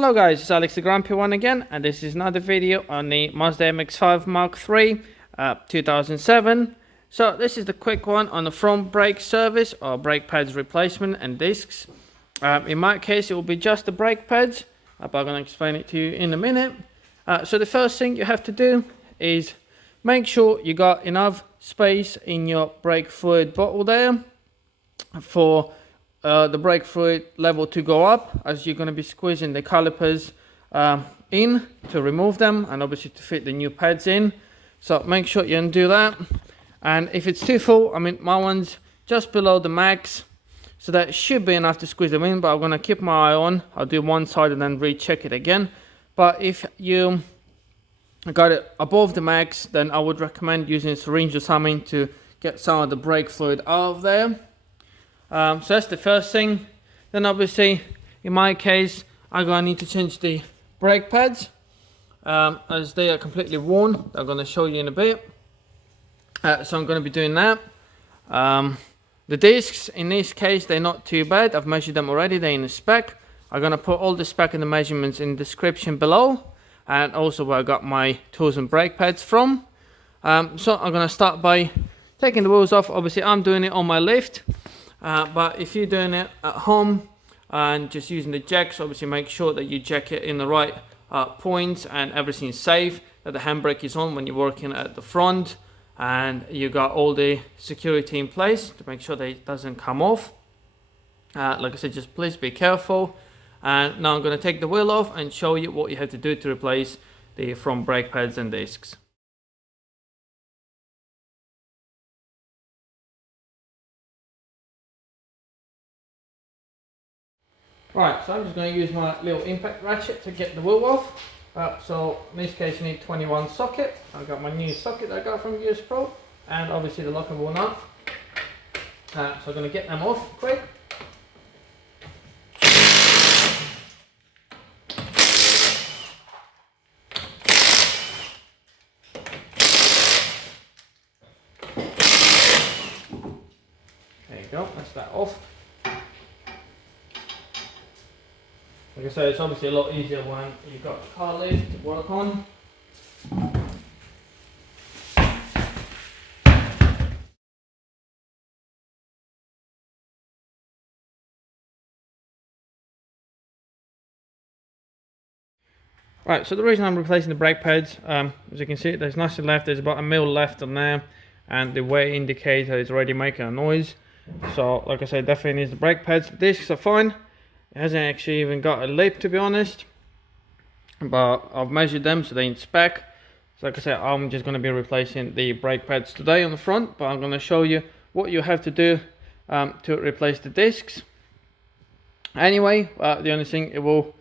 Hello guys, it's AlexTheGrumpyOne again, and this is another video on the Mazda MX5 Mark III 2007. So this is the quick one on the front brake service or brake pads replacement and discs. In my case it will be just the brake pads, but I'm going to explain it to you in a minute. So the first thing you have to do is make sure you got enough space in your brake fluid bottle there for the brake fluid level to go up, as you're going to be squeezing the calipers in to remove them and obviously to fit the new pads in. So make sure you undo that. And if it's too full, I mean my one's just below the max, so that should be enough to squeeze them in, but I'm going to keep my eye on. I'll do one side and then recheck it again. But if you got it above the max, then I would recommend using a syringe or something to get some of the brake fluid out of there. So that's the first thing. Then obviously in my case I'm going to need to change the brake pads as they are completely worn. I'm going to show you in a bit. So I'm going to be doing that. The discs in this case, they're not too bad. I've measured them already, they're in the spec. I'm going to put all the spec and the measurements in the description below, and also where I got my tools and brake pads from. So I'm going to start by taking the wheels off. Obviously I'm doing it on my lift. But if you're doing it at home and just using the jacks, obviously make sure that you jack it in the right points and everything's safe, that the handbrake is on when you're working at the front, and you got all the security in place to make sure that it doesn't come off. Like I said, just please be careful. And now I'm going to take the wheel off and show you what you have to do to replace the front brake pads and discs. Right, so I'm just going to use my little impact ratchet to get the wheel off. So in this case you need 21 socket. I've got my new socket that I got from US Pro, and obviously the lockable nut. So I'm going to get them off quick. There you go, that's that off. Like I said, it's obviously a lot easier when you've got the car lift to work on. Right, so the reason I'm replacing the brake pads, as you can see, there's nothing left. There's about 1 mil left on there, and the wear indicator is already making a noise. So, like I said, definitely needs the brake pads. The discs are fine. It hasn't actually even got a lip, to be honest, but I've measured them, so they're in spec. So like I said, I'm just going to be replacing the brake pads today on the front, but I'm going to show you what you have to do to replace the discs. Anyway, the only thing it will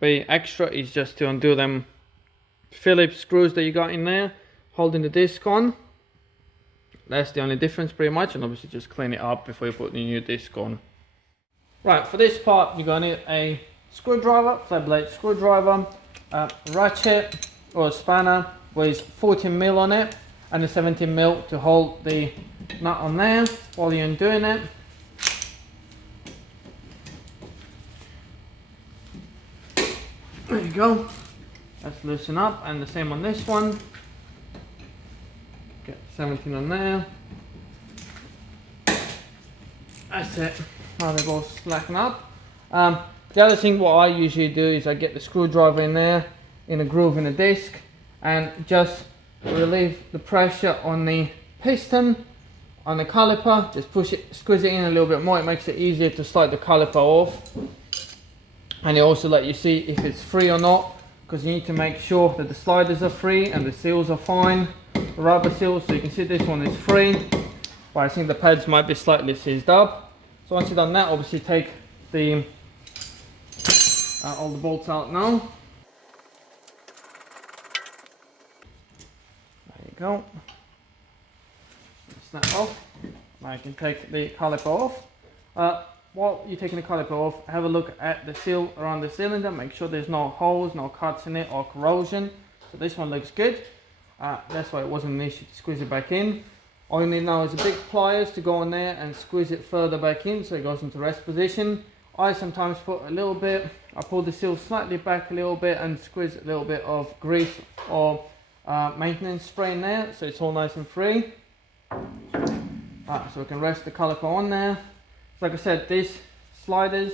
be extra is just to undo them Phillips screws that you got in there holding the disc on. That's the only difference pretty much, and obviously just clean it up before you put the new disc on. Right, for this part you're going to need a screwdriver, flat blade screwdriver, ratchet or a spanner with 14 mil on it, and a 17 mil to hold the nut on there while you're doing it. There you go, let's loosen up, and the same on this one. Get 17 on there. That's it. Now they're both slacken up. The other thing what I usually do is I get the screwdriver in there, in a groove in the disc, and just relieve the pressure on the piston, on the caliper. Just push it, squeeze it in a little bit more. It makes it easier to slide the caliper off. And it also let you see if it's free or not, because you need to make sure that the sliders are free and the seals are fine. The rubber seals, so you can see this one is free, but I think the pads might be slightly seized up. So once you've done that, obviously take the all the bolts out now. There you go. Snap off. Now you can take the caliper off. While you're taking the caliper off, have a look at the seal around the cylinder. Make sure there's no holes, no cuts in it or corrosion. So this one looks good. That's why it wasn't an issue to squeeze it back in. All you need now is a big pliers to go in there and squeeze it further back in so it goes into rest position. I sometimes put a little bit, I pull the seal slightly back a little bit and squeeze a little bit of grease or maintenance spray in there, so it's all nice and free. So we can rest the caliper on there. So like I said, these sliders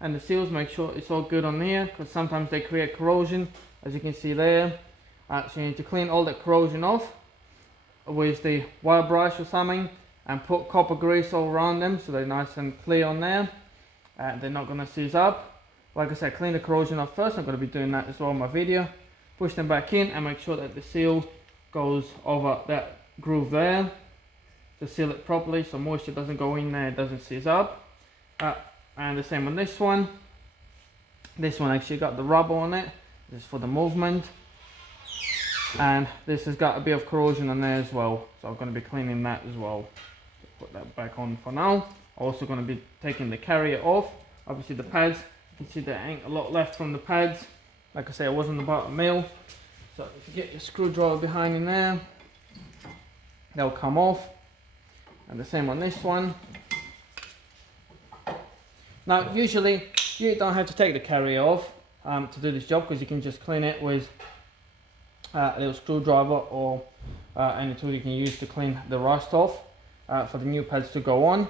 and the seals, make sure it's all good on here, because sometimes they create corrosion, as you can see there. So you need to clean all that corrosion off with the wire brush or something, and put copper grease all around them so they're nice and clear on there. They're not going to seize up. Like I said, clean the corrosion off first. I'm going to be doing that as well in my video. Push them back in and make sure that the seal goes over that groove there to seal it properly, so moisture doesn't go in there, it doesn't seize up. And the same on this one. This one actually got the rubber on it. This is for the movement. And this has got a bit of corrosion on there as well, so I'm going to be cleaning that as well. Put that back on for now. Also going to be taking the carrier off. Obviously the pads, you can see there ain't a lot left from the pads. Like I say, it wasn't about a mil. So if you get your screwdriver behind in there, they'll come off. And the same on this one. Now usually you don't have to take the carrier off to do this job, because you can just clean it with a little screwdriver or any tool you can use to clean the rust off for the new pads to go on.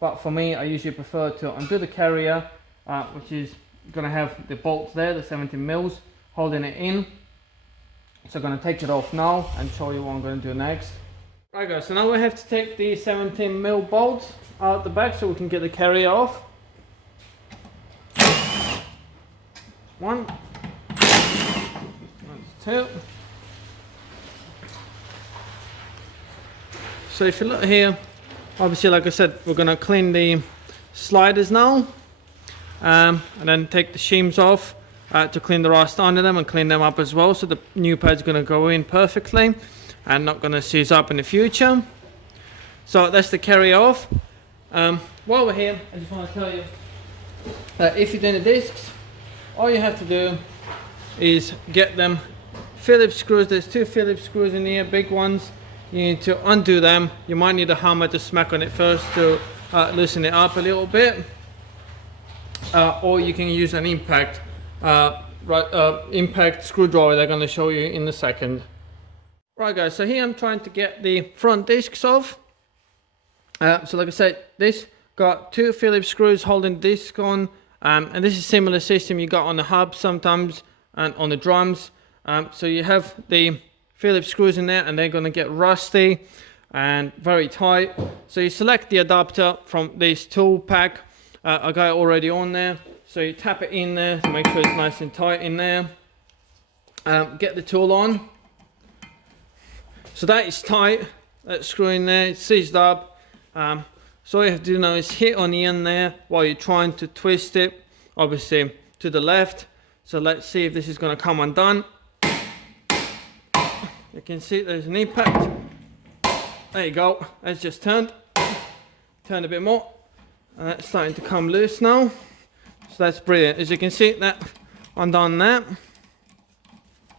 But for me, I usually prefer to undo the carrier, which is going to have the bolts there, the 17 mils, holding it in. So I'm going to take it off now and show you what I'm going to do next. Right guys, so now we have to take the 17 mil bolts out the back so we can get the carrier off. One. That's two. So if you look here, obviously like I said, we're going to clean the sliders now. And then take the shims off to clean the rust under them and clean them up as well, so the new pad's going to go in perfectly and not going to seize up in the future. So that's the carrier off. While we're here, I just want to tell you that if you're doing the discs, all you have to do is get them Phillips screws. There's two Phillips screws in here, big ones. You need to undo them. You might need a hammer to smack on it first to loosen it up a little bit. Or you can use an impact impact screwdriver they're going to show you in a second. Right guys, so here I'm trying to get the front discs off. So like I said, this got two Phillips screws holding the disc on, and this is a similar system you got on the hub sometimes and on the drums. So you have the Phillips screws in there and they're going to get rusty and very tight. So you select the adapter from this tool pack. I got it already on there, so you tap it in there to make sure it's nice and tight in there. Get the tool on. So that is tight, that screw in there, it's seized up. So all you have to do now is hit on the end there while you're trying to twist it, obviously to the left. So let's see if this is going to come undone. You can see there's an impact. There you go, that's just turned. Turned a bit more. And that's starting to come loose now. So that's brilliant. As you can see, that undone that.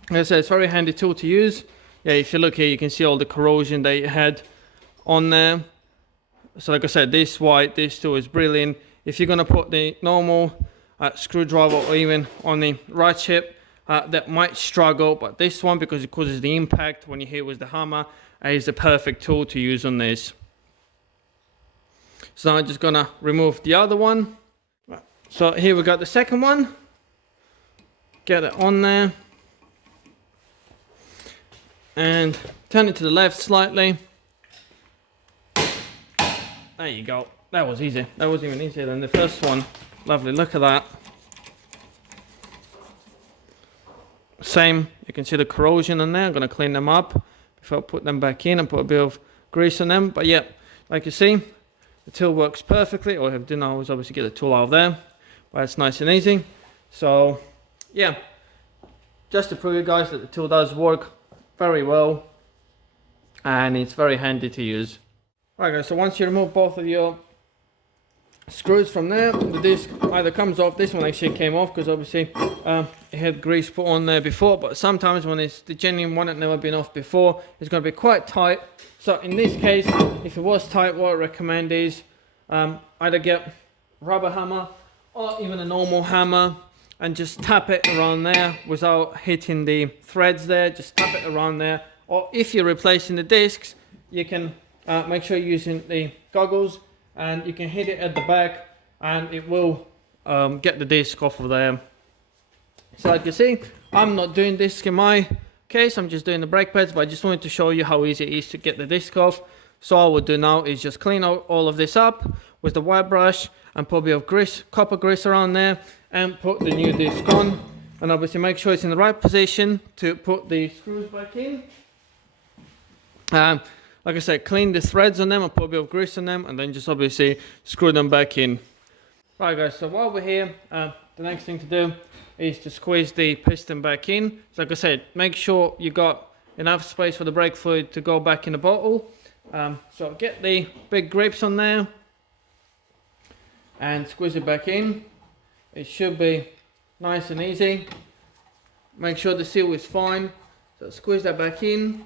Like I said, it's a very handy tool to use. Yeah, if you look here, you can see all the corrosion that it had on there. So like I said, this white, this tool is brilliant. If you're going to put the normal screwdriver or even on the ratchet, that might struggle. But this one, because it causes the impact when you hit with the hammer, is the perfect tool to use on this. So I'm just gonna remove the other one. So here we got the second one. Get it on there. And turn it to the left slightly. There you go. That was easy. That was even easier than the first one. Lovely, look at that. Same, you can see the corrosion in there. I'm gonna clean them up before I put them back in and put a bit of grease on them. But yeah, like you see, the tool works perfectly. All you have to do now is obviously get the tool out of there, but it's nice and easy. So yeah, just to prove you guys that the tool does work very well and it's very handy to use. Right guys, so once you remove both of your screws from there, the disc either comes off. This one actually came off because obviously it had grease put on there before, but sometimes when it's the genuine one that never been off before, it's going to be quite tight. So in this case, if it was tight, what I recommend is either get rubber hammer or even a normal hammer, and just tap it around there without hitting the threads there. Just tap it around there. Or if you're replacing the discs, you can make sure you're using the goggles, and you can hit it at the back and it will get the disc off of there. So like you see, I'm not doing this in my case, I'm just doing the brake pads, but I just wanted to show you how easy it is to get the disc off. So all I would do now is just clean out all of this up with the wire brush and put a bit of grease, copper grease around there, and put the new disc on. And obviously make sure it's in the right position to put the screws back in. Like I said, clean the threads on them and put a bit of grease on them, and then just obviously screw them back in. Right guys, so while we're here, the next thing to do is to squeeze the piston back in. So like I said, make sure you got enough space for the brake fluid to go back in the bottle. So get the big grips on there and squeeze it back in. It should be nice and easy. Make sure the seal is fine. So squeeze that back in.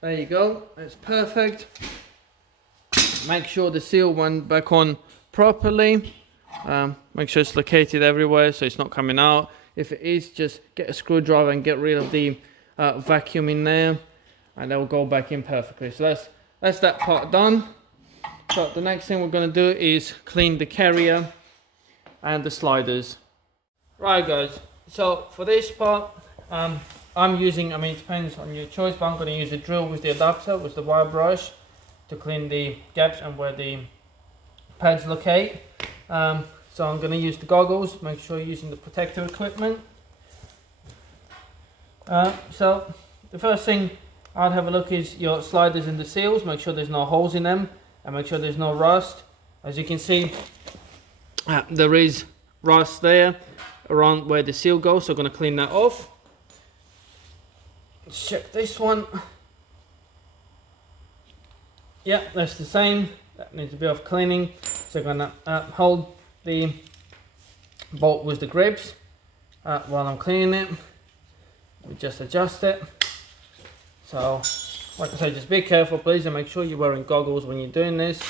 There you go, that's perfect. Make sure the seal went back on properly. Make sure it's located everywhere so it's not coming out. If it is, just get a screwdriver and get rid of the vacuum in there, and that will go back in perfectly. So that's that part done. So the next thing we're going to do is clean the carrier and the sliders. Right guys, so for this part, I'm using, I mean it depends on your choice, but I'm going to use a drill with the adapter, with the wire brush, to clean the gaps and where the pads locate. So I'm going to use the goggles. Make sure you're using the protective equipment. So the first thing I'd have a look is your sliders and the seals. Make sure there's no holes in them, and make sure there's no rust. As you can see, there is rust there around where the seal goes, so I'm going to clean that off. Let's check this one. Yeah, that's the same. That needs a bit of cleaning. So I'm going to hold the bolt with the grips while I'm cleaning it. We just adjust it. So, like I said, just be careful please, and make sure you're wearing goggles when you're doing this.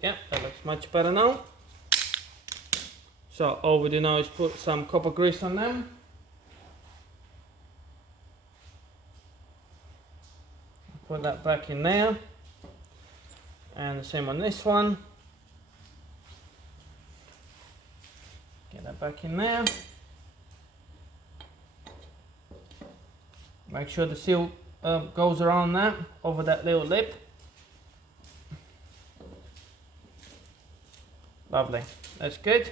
Yeah, that looks much better now. So all we do now is put some copper grease on them. Put that back in there. And the same on this one. Get that back in there. Make sure the seal goes around that, over that little lip. Lovely, that's good.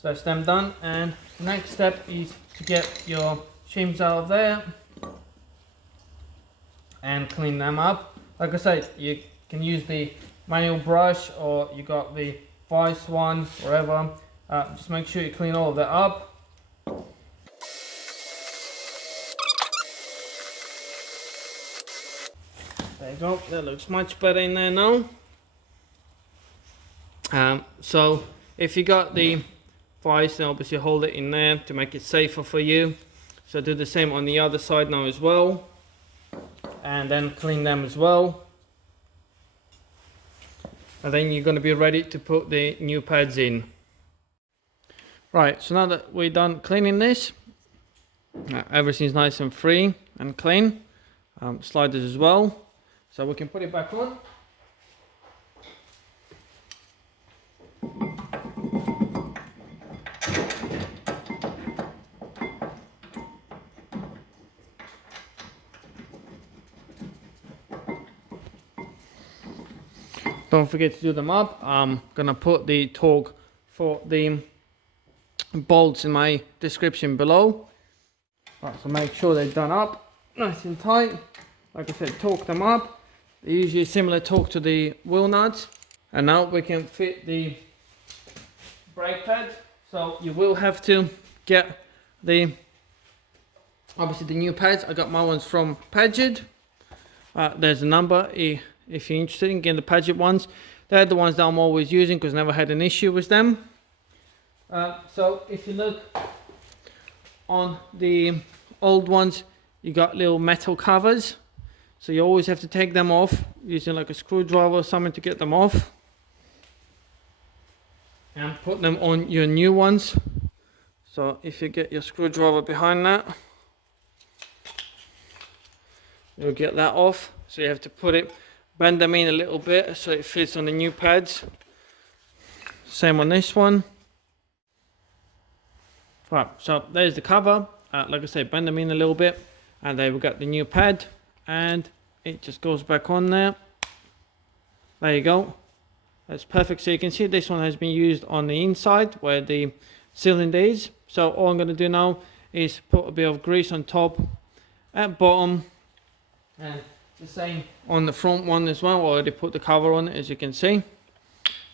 So that's them done, and the next step is to get your shims out of there and clean them up. Like I said, you can use the manual brush, or you got the vice one, wherever. Just make sure you clean all of that up. There you go, that looks much better in there now. So if you got the vice, then obviously hold it in there to make it safer for you. So do the same on the other side now as well, and then clean them as well. And then you're going to be ready to put the new pads in. Right, so now that we're done cleaning this, everything's nice and free and clean. Sliders as well, so we can put it back on. Don't forget to do them up. I'm gonna put the torque for the bolts in my description below. Right, so make sure they're done up nice and tight. Like I said, torque them up. They're usually similar torque to the wheel nuts. And now we can fit the brake pads. So you will have to get the, obviously the new pads. I got my ones from Padgett. There's a number if you're interested in getting the Padgett ones. They're the ones that I'm always using because I never had an issue with them. So if you look on the old ones, you got little metal covers, so you always have to take them off using like a screwdriver or something to get them off, and put them on your new ones. So if you get your screwdriver behind that, you'll get that off. So you have to bend them in a little bit so it fits on the new pads. Same on this one. Right, so there's the cover. Like I said, bend them in a little bit, and there we got the new pad, and it just goes back on there. There you go. That's perfect. So you can see this one has been used on the inside where the cylinder is. So all I'm going to do now is put a bit of grease on top and bottom, and the same on the front one as well. I already put the cover on it, as you can see.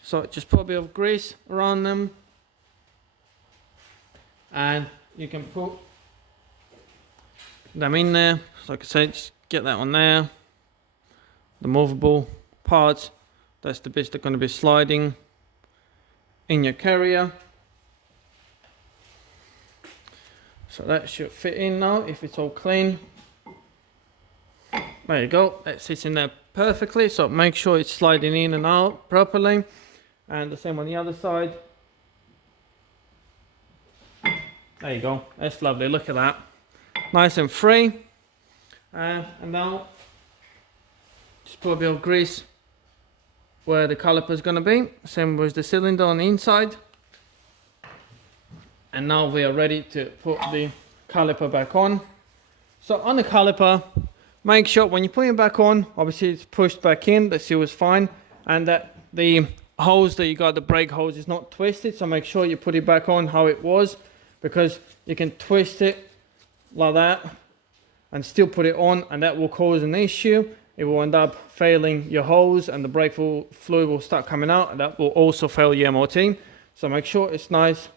So just put a bit of grease around them, and you can put them in there. So like I said, just get that on there. The movable parts, that's the bits that are going to be sliding in your carrier. So that should fit in now if it's all clean. There you go, that sits in there perfectly. So make sure it's sliding in and out properly, and the same on the other side. There you go, that's lovely, look at that, nice and free. And now just put a bit of grease where the caliper is going to be, same with the cylinder on the inside. And now we are ready to put the caliper back on. So on the caliper, make sure when you put it back on, obviously it's pushed back in, the seal is fine, and that the hose that you got, the brake hose, is not twisted. So make sure you put it back on how it was, because you can twist it like that and still put it on, and that will cause an issue. It will end up failing your hose, and the brake fluid will start coming out, and that will also fail your MOT. So make sure it's nice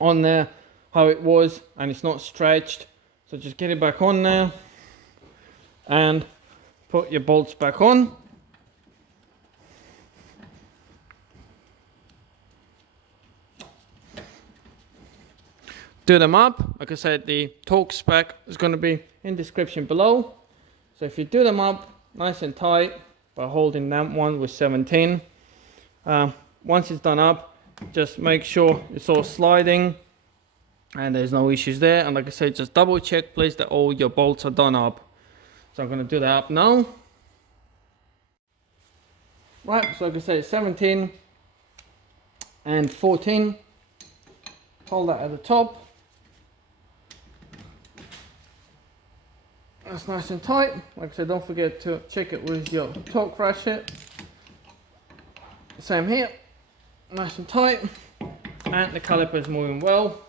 on there how it was and it's not stretched. So just get it back on there and put your bolts back on. Do them up. Like I said, the torque spec is going to be in the description below. So if you do them up nice and tight by holding that one with 17, once it's done up, just make sure it's all sliding and there's no issues there. And like I said, just double check please that all your bolts are done up. So I'm going to do that up now. Right, so like I said, 17 and 14. Hold that at the top. That's nice and tight. Like I said, don't forget to check it with your torque ratchet. Same here, nice and tight, and the caliper is moving well.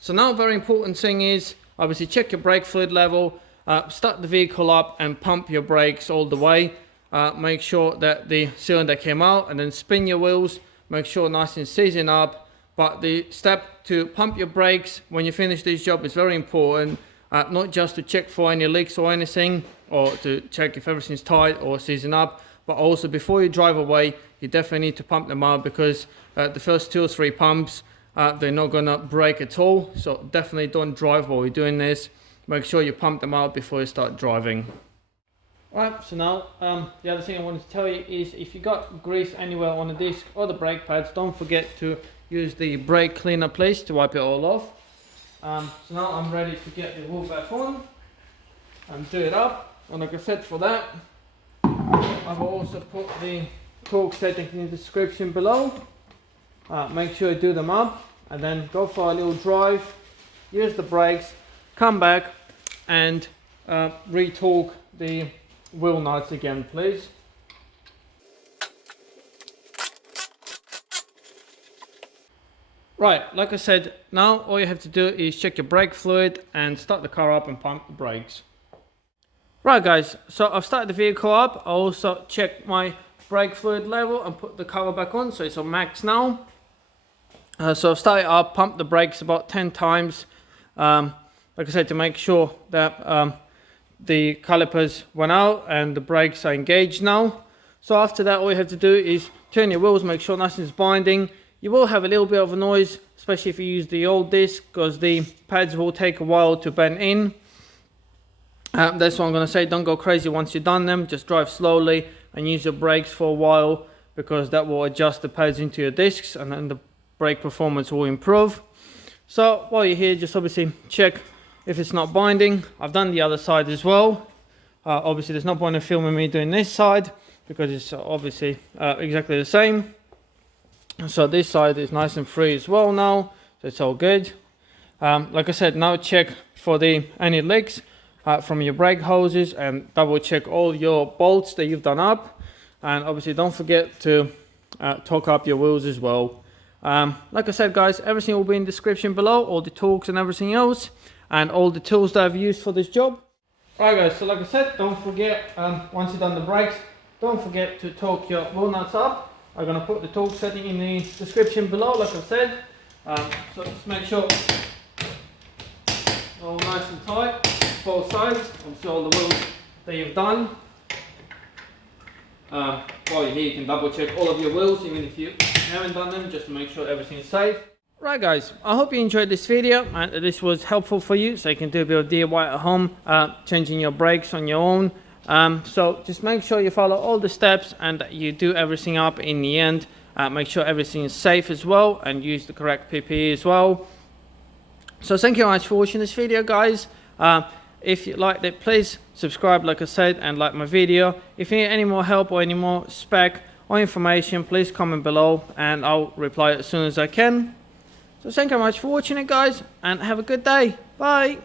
So now a very important thing is obviously check your brake fluid level, start the vehicle up and pump your brakes all the way. Make sure that the cylinder came out, and then spin your wheels, make sure nice and season up. But the step to pump your brakes when you finish this job is very important. Not just to check for any leaks or anything, or to check if everything's tight or season up, but also before you drive away, you definitely need to pump them out, because the first 2 or 3 pumps, they're not gonna break at all. So definitely don't drive while you're doing this. Make sure you pump them out before you start driving. Alright, so now the other thing I wanted to tell you is if you got grease anywhere on the disc or the brake pads, don't forget to use the brake cleaner please to wipe it all off. So now I'm ready to get the wheel back on and do it up. And like I said, for that I've also put the torque setting in the description below. Make sure you do them up and then go for a little drive, use the brakes, come back and re-torque the wheel nuts again please. Right, like I said, now all you have to do is check your brake fluid and start the car up and pump the brakes. Right guys, so I've started the vehicle up. I also checked my brake fluid level and put the cover back on, so it's on max now. So I've started up, pumped the brakes about 10 times, like I said, to make sure that the calipers went out and the brakes are engaged now. So after that, all you have to do is turn your wheels, make sure nothing's binding. You will have a little bit of a noise, especially if you use the old disc, because the pads will take a while to bend in. That's what I'm going to say. Don't go crazy once you've done them. Just drive slowly and use your brakes for a while, because that will adjust the pads into your discs, and then the brake performance will improve. So while you're here, just obviously check if it's not binding. I've done the other side as well. Obviously there's no point in filming me doing this side, because it's obviously exactly the same. So this side is nice and free as well now, so it's all good. Like I said, now check for any leaks from your brake hoses, and double check all your bolts that you've done up. And obviously don't forget to torque up your wheels as well. Like I said guys, everything will be in the description below, all the torques and everything else, and all the tools that I've used for this job. Alright guys, so like I said, don't forget, once you've done the brakes, don't forget to torque your wheel nuts up. I'm going to put the torque setting in the description below, like I said. So just make sure all nice and tight, both sides. Obviously all the wheels that you've done. While you're here, you can double check all of your wheels, even if you haven't done them, just to make sure everything's safe. Right guys, I hope you enjoyed this video and this was helpful for you, so you can do a bit of DIY at home, changing your brakes on your own. So just make sure you follow all the steps and that you do everything up in the end. Make sure everything is safe as well, and use the correct PPE as well. So thank you very much for watching this video guys. If you liked it, please subscribe like I said, and like my video. If you need any more help or any more spec or information, please comment below and I'll reply as soon as I can. So thank you very much for watching it guys, and have a good day. Bye.